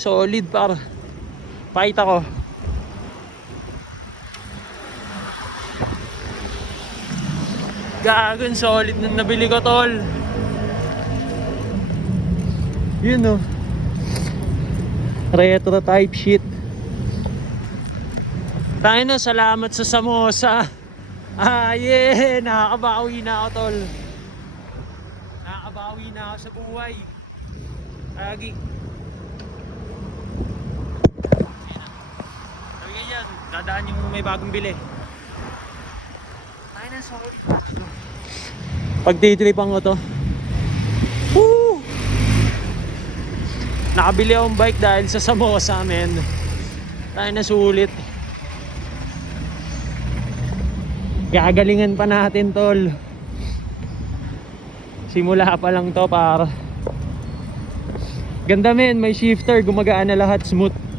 Solid par. Pakita ko. Gagon, solid na nabili ko tol. Yun no. Retro type shit. Tayo na, salamat sa samosa. Ah, yeah, nakakabawi na ako tol. Nakakabawi na ako sa buhay. Lagi. Dadaan yung may bagong bili. Tayo na, solid pa. Pag day-tripan ko to. Woo! Nakabili akong bike dahil sa samosa, men. Tayo na sulit. Gagalingan pa natin, tol. Simula pa lang to, para. Ganda, men. May shifter. Gumagaan na lahat. Smooth.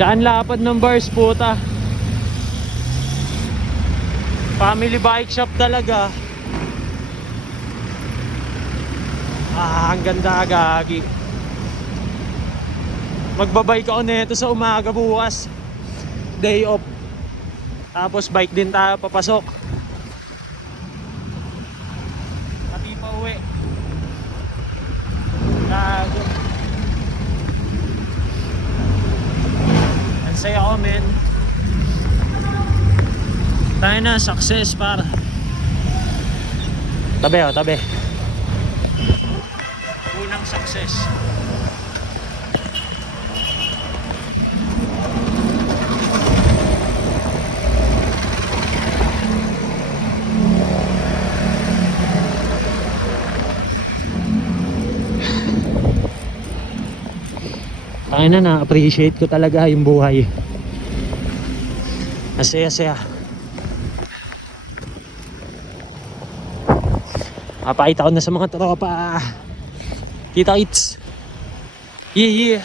Ang lapad ng bars, puta. Family bike shop talaga. Ah, ang ganda gagi. Magbabike ako nito sa umaga bukas. Day off. Tapos bike din tayo papasok. Pati pa uwi. Gago. Men. Tayo na, success para. Tabi, oh, tabi. Unang success. Tayo na, na-appreciate ko talaga yung buhay. Masaya-saya. Mapakita ko na sa mga tropa. Kita kits. Yeah, yeah.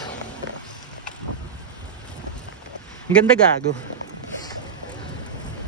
Ang ganda gago.